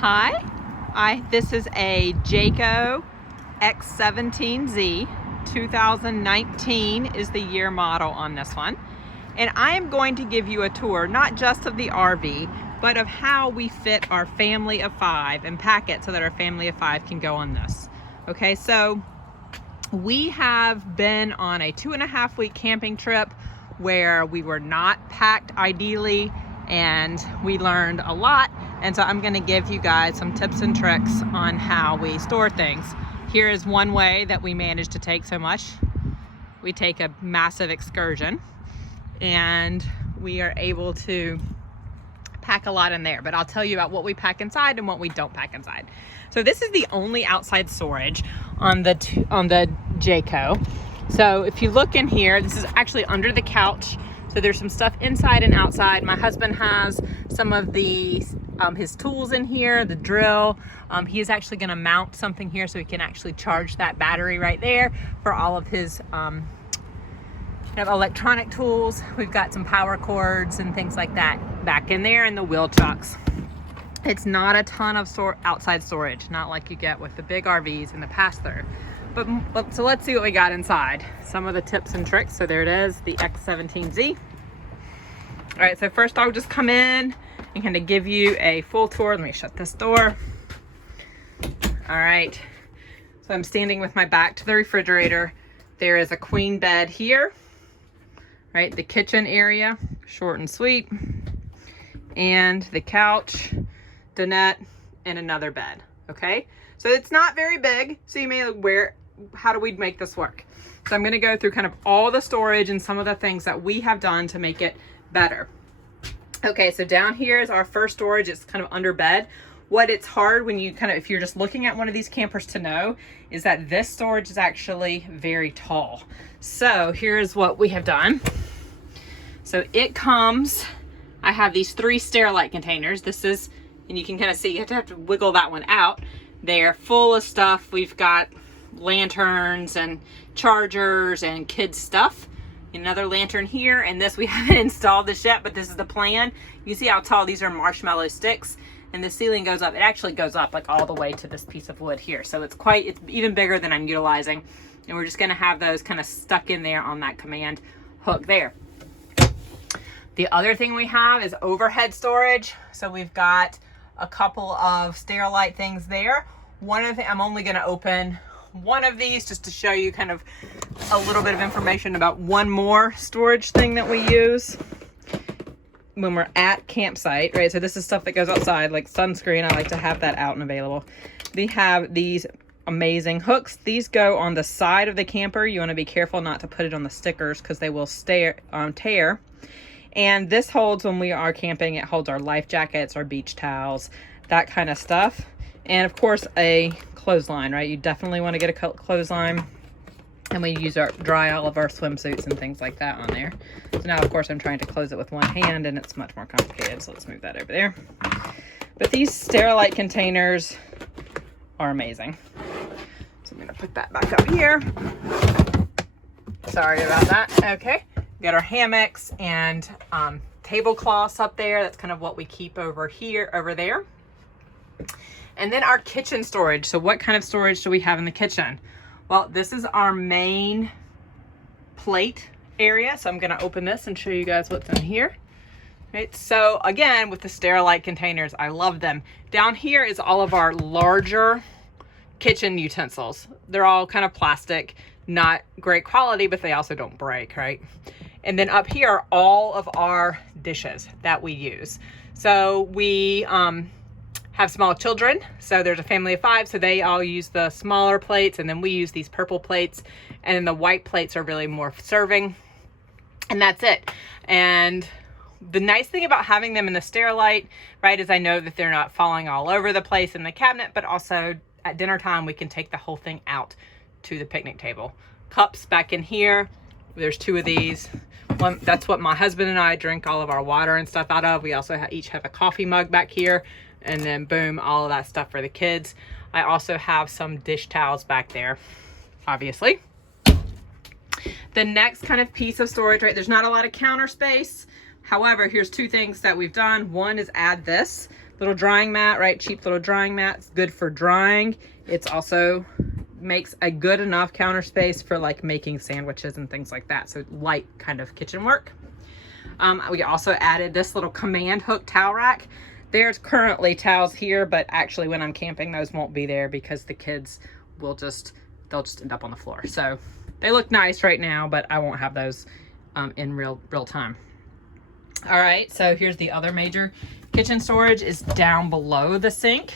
Hi, this is a Jayco X17Z. 2019 is the year model on this one. And I am going to give you a tour, not just of the RV, but of how we fit our family of 5 and pack it so that our family of 5 can go on this. Okay, so we have been on a 2.5-week camping trip where we were not packed ideally, and we learned a lot. And so I'm gonna give you guys some tips and tricks on how we store things. Here is one way that we managed to take so much. We take a massive excursion and we are able to pack a lot in there, but I'll tell you about what we pack inside and what we don't pack inside. So this is the only outside storage on the Jayco. So if you look in here, this is actually under the couch. So there's some stuff inside and outside. My husband has some of the his tools in here, the drill. He is actually gonna mount something here so he can actually charge that battery right there for all of his electronic tools. We've got some power cords and things like that back in there, and the wheel chucks. It's not a ton of outside storage, not like you get with the big RVs and the pass-through. So let's see what we got inside. Some of the tips and tricks. So there it is, the X17Z. All right, so first I'll just come in and kind of give you a full tour. Let me shut this door. All right, so I'm standing with my back to the refrigerator. There is a queen bed here, right? The kitchen area, short and sweet. And the couch, dinette, and another bed, okay? So it's not very big, so you may how do we make this work? So I'm gonna go through kind of all the storage and some of the things that we have done to make it better. Okay, so down here is our first storage. It's kind of under bed. What it's hard when you if you're just looking at one of these campers to know is that this storage is actually very tall. So here's what we have done. So it comes, I have these 3 Sterilite containers. This is, and you can kind of see, you have to wiggle that one out. They're full of stuff. We've got lanterns and chargers and kids stuff. Another lantern here, and this we haven't installed this yet, but this is the plan. You see how tall these are, marshmallow sticks, and the ceiling goes up. It actually goes up like all the way to this piece of wood here. So it's even bigger than I'm utilizing. And we're just gonna have those kind of stuck in there on that command hook there. The other thing we have is overhead storage. So we've got a couple of Sterilite things there. One of the, I'm only gonna open one of these just to show you kind of a little bit of information about one more storage thing that we use when we're at campsite, right? So this is stuff that goes outside, like sunscreen. I like to have that out and available. We have these amazing hooks. These go on the side of the camper. You wanna be careful not to put it on the stickers because they will tear. And this holds, when we are camping, it holds our life jackets, our beach towels, that kind of stuff. And of course, a clothesline, right? You definitely want to get a clothesline. And we dry all of our swimsuits and things like that on there. So now, of course, I'm trying to close it with one hand, and it's much more complicated. So let's move that over there. But these Sterilite containers are amazing. So I'm going to put that back up here. Sorry about that. Okay. We got our hammocks and tablecloths up there. That's kind of what we keep over there. And then our kitchen storage. So what kind of storage do we have in the kitchen? Well, this is our main plate area. So I'm gonna open this and show you guys what's in here. Right, so again, with the Sterilite containers, I love them. Down here is all of our larger kitchen utensils. They're all kind of plastic, not great quality, but they also don't break, right? And then up here are all of our dishes that we use. So we have small children. So there's a family of 5, so they all use the smaller plates, and then we use these purple plates, and then the white plates are really more serving, and that's it. And the nice thing about having them in the Sterilite, right, is I know that they're not falling all over the place in the cabinet, but also at dinner time, we can take the whole thing out to the picnic table. Cups back in here. There's 2 of these. One, that's what my husband and I drink all of our water and stuff out of. We also each have a coffee mug back here, and then boom, all of that stuff for the kids. I also have some dish towels back there, obviously. The next kind of piece of storage, right, there's not a lot of counter space. However, here's 2 things that we've done. One is add this. little drying mat, right? Cheap little drying mat. It's good for drying. It's also makes a good enough counter space for like making sandwiches and things like that. So light kind of kitchen work. We also added this little command hook towel rack. There's currently towels here, but actually when I'm camping, those won't be there because the kids will they'll just end up on the floor. So they look nice right now, but I won't have those in real time. All right, so here's the other major kitchen storage is down below the sink.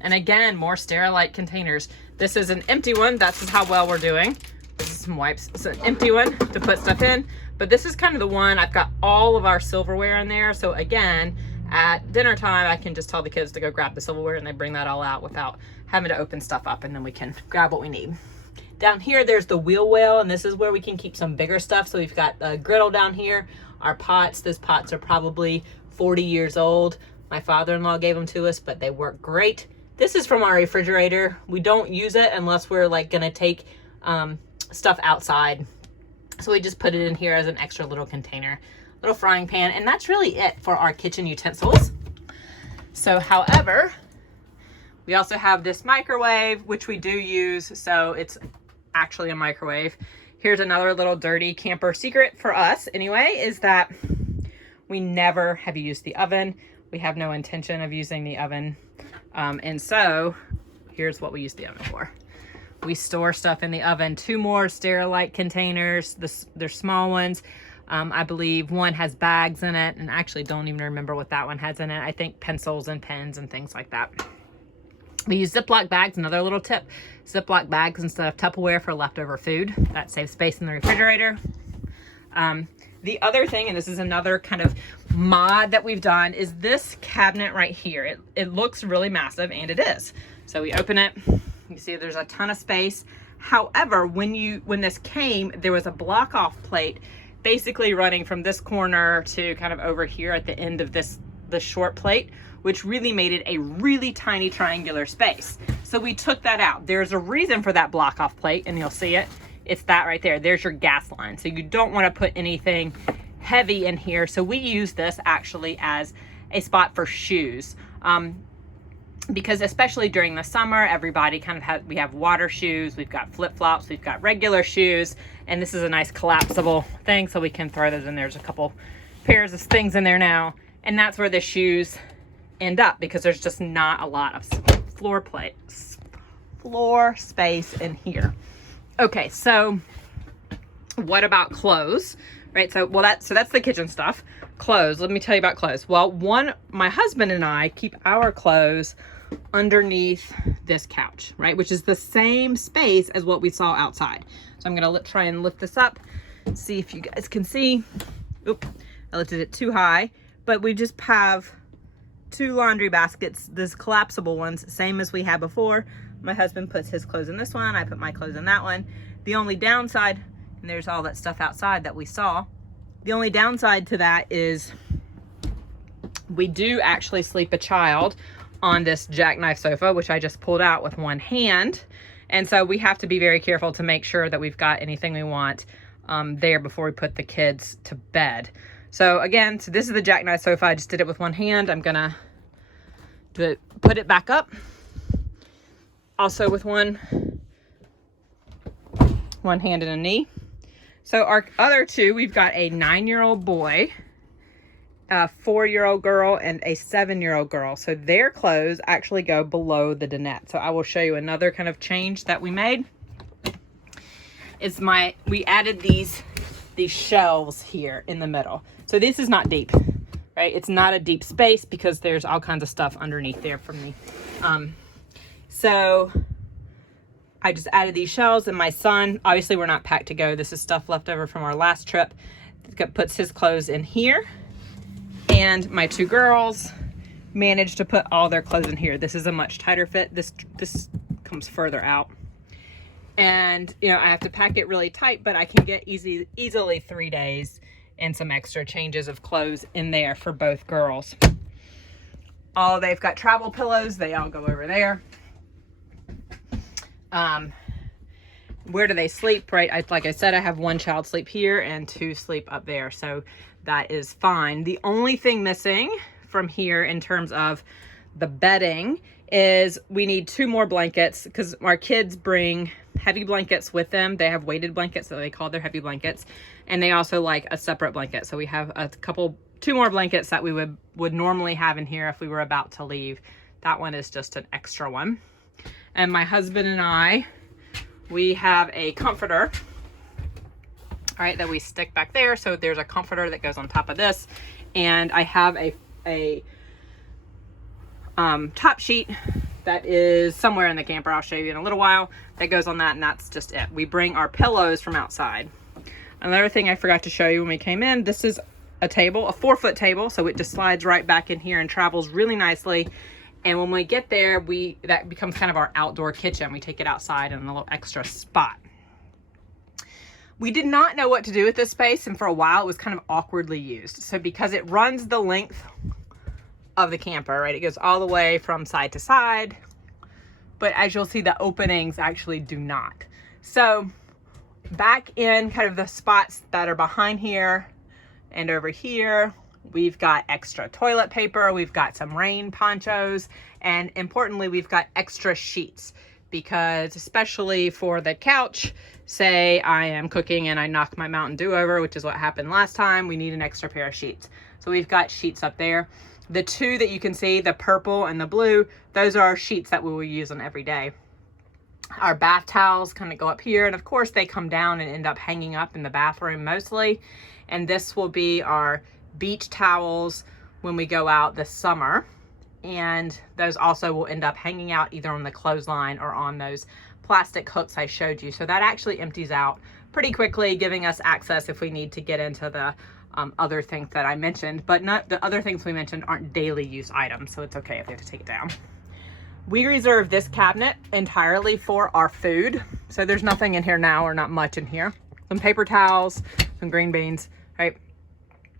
And again, more Sterilite containers. This is an empty one. That's how well we're doing. This is some wipes. It's an empty one to put stuff in. But this is kind of the one, I've got all of our silverware in there. So again, at dinner time, I can just tell the kids to go grab the silverware and they bring that all out without having to open stuff up, and then we can grab what we need. Down here, there's the wheel well, and this is where we can keep some bigger stuff. So we've got a griddle down here, our pots. Those pots are probably 40 years old. My father-in-law gave them to us, but they work great. This is from our refrigerator. We don't use it unless we're like gonna take stuff outside. So we just put it in here as an extra little container, little frying pan, and that's really it for our kitchen utensils. So, however, we also have this microwave, which we do use, so it's actually a microwave. Here's another little dirty camper secret for us anyway, is that we never have used the oven. We have no intention of using the oven. And so here's what we use the oven for. We store stuff in the oven. 2 more Sterilite containers. They're small ones. I believe one has bags in it, and I actually don't even remember what that one has in it. I think pencils and pens and things like that. We use Ziploc bags. Another little tip, Ziploc bags instead of Tupperware for leftover food. That saves space in the refrigerator. The other thing, and this is another kind of mod that we've done, is this cabinet right here. It looks really massive, and it is. So we open it, you see there's a ton of space. However, when this came, there was a block off plate basically running from this corner to kind of over here at the end of the short plate, which really made it a really tiny triangular space. So we took that out. There's a reason for that block off plate, and you'll see it. It's that right there. There's your gas line. So you don't want to put anything heavy in here. So we use this actually as a spot for shoes. Because especially during the summer, everybody kind of we have water shoes, we've got flip-flops, we've got regular shoes, and this is a nice collapsible thing so we can throw those in. There's a couple pairs of things in there now, and that's where the shoes end up because there's just not a lot of floor space in here. Okay, so what about clothes? Right, so that's the kitchen stuff. Clothes, let me tell you about clothes. Well, my husband and I keep our clothes underneath this couch, right, which is the same space as what we saw outside. So I'm gonna try and lift this up, see if you guys can see. Oop, I lifted it too high, but we just have 2 laundry baskets, this collapsible ones, same as we had before. My husband puts his clothes in this one, I put my clothes in that one. The only downside, and there's all that stuff outside that we saw, the only downside to that is we do actually sleep a child on this jackknife sofa, which I just pulled out with one hand. And so we have to be very careful to make sure that we've got anything we want there before we put the kids to bed. So again, so this is the jackknife sofa. I just did it with one hand. I'm gonna put it back up. Also with one hand and a knee. So our other 2, we've got a 9-year-old boy, a 4-year-old girl, and a 7-year-old girl. So their clothes actually go below the dinette. So I will show you another kind of change that we made. We added these shelves here in the middle. So this is not deep, right? It's not a deep space because there's all kinds of stuff underneath there from me. So I just added these shelves, and my son, obviously we're not packed to go. This is stuff left over from our last trip. Puts his clothes in here. And my 2 girls managed to put all their clothes in here. This is a much tighter fit. This comes further out. And, you know, I have to pack it really tight, but I can get easily 3 days and some extra changes of clothes in there for both girls. They've got travel pillows. They all go over there. Where do they sleep? Right, like I said, I have 1 child sleep here and 2 sleep up there, so that is fine. The only thing missing from here in terms of The bedding is we need 2 more blankets because our kids bring heavy blankets with them. They have weighted blankets, so they call their heavy blankets. And they also like a separate blanket. So we have 2 more blankets that we would normally have in here if we were about to leave. That one is just an extra one. And my husband and I, we have a comforter, all right, that we stick back there. So there's a comforter that goes on top of this. And I have a top sheet that is somewhere in the camper. I'll show you in a little while. That goes on that, and that's just it. We bring our pillows from outside. Another thing I forgot to show you when we came in, this is a table, a 4-foot table, so it just slides right back in here and travels really nicely. And when we get there, that becomes kind of our outdoor kitchen. We take it outside in a little extra spot. We did not know what to do with this space, and for a while it was kind of awkwardly used. So because it runs the length of the camper, right? It goes all the way from side to side, but as you'll see, the openings actually do not. So back in kind of the spots that are behind here and over here, we've got extra toilet paper, we've got some rain ponchos, and importantly, we've got extra sheets, because especially for the couch, say I am cooking and I knock my Mountain Dew over, which is what happened last time, we need an extra pair of sheets. So we've got sheets up there. The 2 that you can see, the purple and the blue, those are sheets that we will use on every day. Our bath towels kind of go up here, and of course they come down and end up hanging up in the bathroom mostly. And this will be our beach towels when we go out this summer. And those also will end up hanging out either on the clothesline or on those plastic hooks I showed you. So that actually empties out pretty quickly, giving us access if we need to get into the other things that I mentioned. But not the other things we mentioned aren't daily use items, so it's okay if we have to take it down. We reserve this cabinet entirely for our food. So there's nothing in here now, or not much in here. Some paper towels, some green beans, right?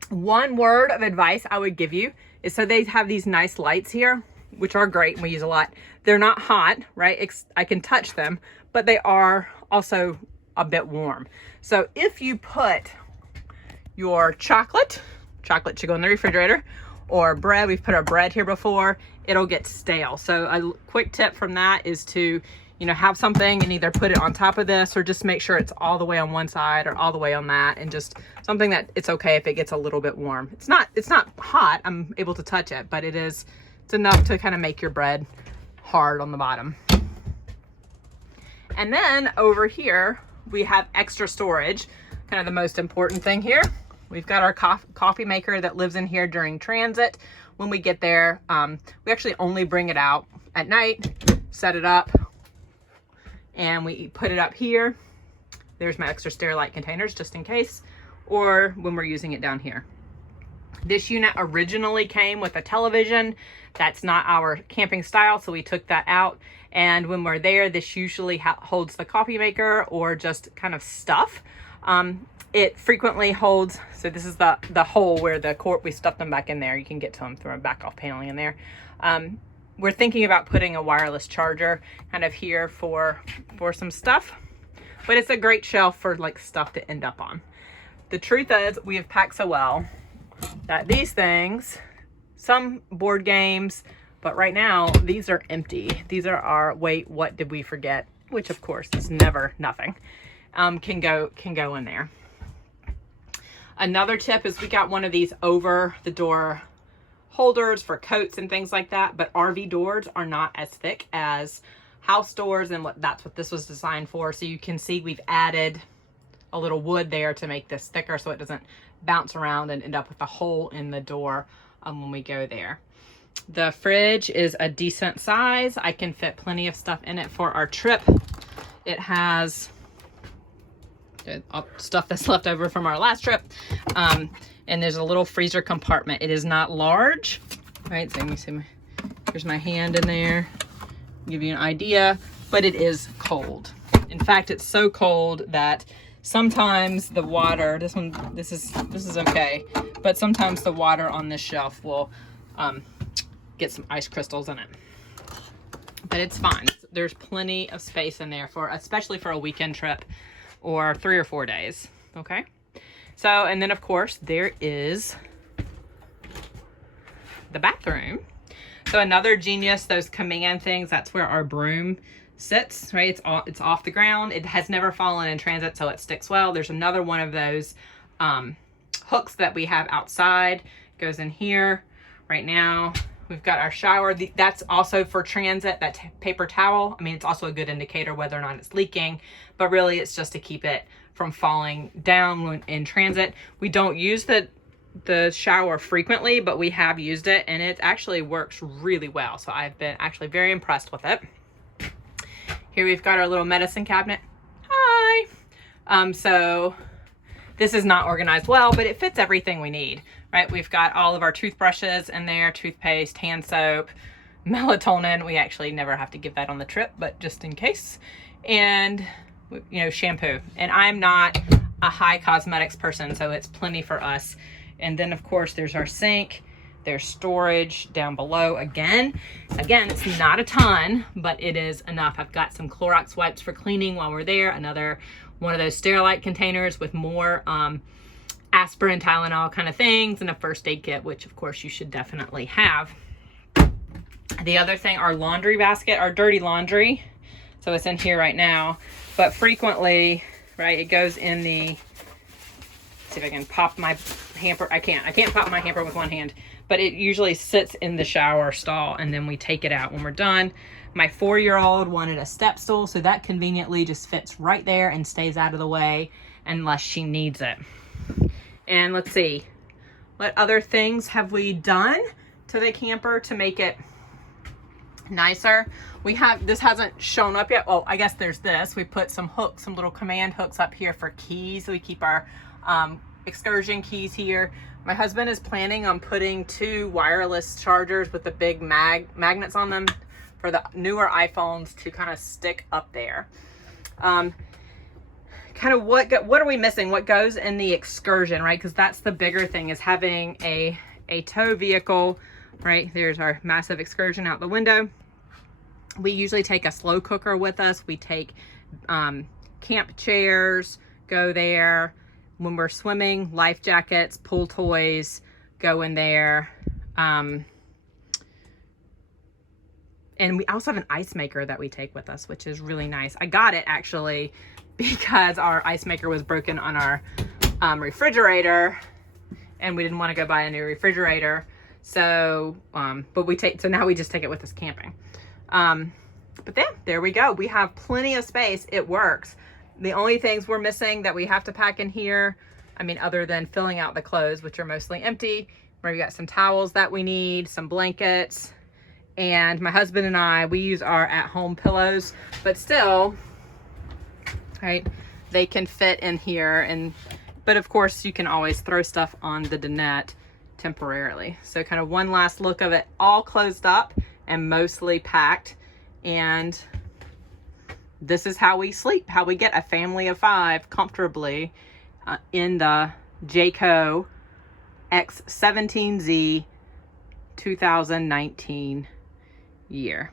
One word of advice I would give you is, so they have these nice lights here, which are great and we use a lot. They're not hot, right? I can touch them, but they are also a bit warm. So if you put your chocolate should go in the refrigerator, or bread, we've put our bread here before, it'll get stale. So a quick tip from that is to, have something and either put it on top of this, or just make sure it's all the way on one side or all the way on that, and just something that it's okay if it gets a little bit warm. It's not hot, I'm able to touch it, but it's enough to kind of make your bread hard on the bottom. And then over here, we have extra storage. Kind of the most important thing here. We've got our coffee maker that lives in here during transit. When we get there, we actually only bring it out at night, set it up, and we put it up here. There's my extra Sterilite containers just in case, or when we're using it down here. This unit originally came with a television. That's not our camping style, so we took that out. And when we're there, this usually holds the coffee maker or just kind of stuff. It frequently holds, so this is the hole where we stuff them back in there. You can get to them through a back off paneling in there. We're thinking about putting a wireless charger kind of here for some stuff, but it's a great shelf for like stuff to end up on. The truth is, we have packed so well that these things, some board games, but right now these are empty. These are our wait, what did we forget? Which of course is never nothing. Can go in there. Another tip is we got one of these over the door holders for coats and things like that, but RV doors are not as thick as house doors, and that's what this was designed for. So you can see we've added a little wood there to make this thicker so it doesn't bounce around and end up with a hole in the door when we go there. The fridge is a decent size. I can fit plenty of stuff in it for our trip. It has stuff that's left over from our last trip, and there's a little freezer compartment. It is not large, right? So you can see here's my hand in there, give you an idea, but it is cold. In fact, it's so cold that sometimes the water, this is okay, but sometimes the water on this shelf will get some ice crystals in it, but it's fine. There's plenty of space in there especially for a weekend trip or 3 or 4 days. Okay, so, and then of course there is the bathroom. So another genius, those command things, that's where our broom sits, right? It's off the ground. It has never fallen in transit, so it sticks well. There's another one of those hooks that we have outside, goes in here. Right now we've got our shower. That's also for transit, that paper towel. I mean, it's also a good indicator whether or not it's leaking, but really it's just to keep it from falling down when in transit. We don't use the shower frequently, but we have used it and it actually works really well. So I've been actually very impressed with it. Here we've got our little medicine cabinet. Hi. So this is not organized well, but it fits everything we need, right? We've got all of our toothbrushes in there, toothpaste, hand soap, melatonin. We actually never have to give that on the trip, but just in case. And, you know, shampoo. And I'm not a high cosmetics person, so it's plenty for us. And then of course there's our sink. There's storage down below. Again, it's not a ton, but it is enough. I've got some Clorox wipes for cleaning while we're there. Another one of those Sterilite containers with more aspirin, Tylenol kind of things, and a first aid kit, which of course you should definitely have. The other thing, our laundry basket, our dirty laundry. So it's in here right now, but frequently, right, it goes in the, let's see if I can pop my hamper. I can't pop my hamper with one hand, but it usually sits in the shower stall and then we take it out when we're done. My 4-year-old wanted a step stool, so that conveniently just fits right there and stays out of the way unless she needs it. And let's see, what other things have we done to the camper to make it nicer? We have, this hasn't shown up yet. Oh, I guess there's this. We put some hooks, some little command hooks up here for keys. So we keep our excursion keys here. My husband is planning on putting 2 wireless chargers with the big magnets on them for the newer iPhones to kind of stick up there. Kind of what are we missing? What goes in the excursion, right? Because that's the bigger thing, is having a tow vehicle, right? There's our massive excursion out the window. We usually take a slow cooker with us. We take camp chairs, go there. When we're swimming, life jackets, pool toys go in there. And we also have an ice maker that we take with us, which is really nice. I got it actually because our ice maker was broken on our refrigerator and we didn't want to go buy a new refrigerator. So, so now we just take it with us camping. But then there we go. We have plenty of space. It works. The only things we're missing that we have to pack in here, I mean, other than filling out the clothes, which are mostly empty, where we got some towels that we need, some blankets, and my husband and I, we use our at-home pillows, but still, right, they can fit in here. But of course you can always throw stuff on the dinette temporarily. So kind of one last look of it, all closed up and mostly packed. And this is how we sleep, how we get a family of 5 comfortably in the Jayco X17Z 2019 year.